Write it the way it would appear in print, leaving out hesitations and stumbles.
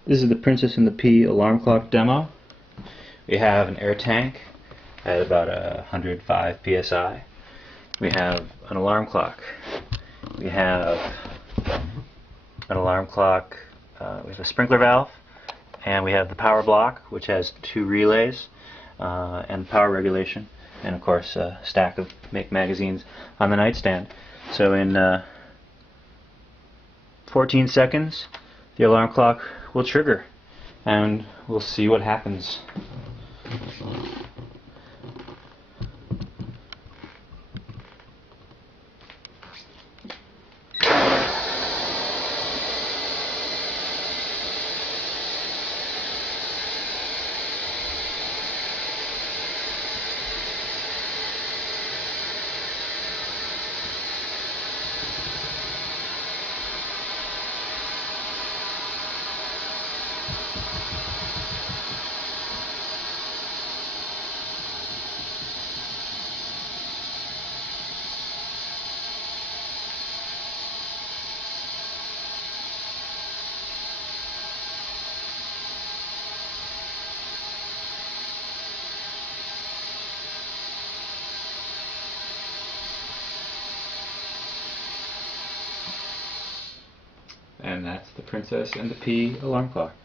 This is the Princess and the Pea alarm clock demo. We have an air tank at about 105 psi. We have an alarm clock. We have an alarm clock with a sprinkler valve, and we have the power block, which has 2 relays and power regulation, and of course a stack of Make magazines on the nightstand. So in 14 seconds the alarm clock will trigger, and we'll see what happens. And that's the Princess and the Pea alarm clock.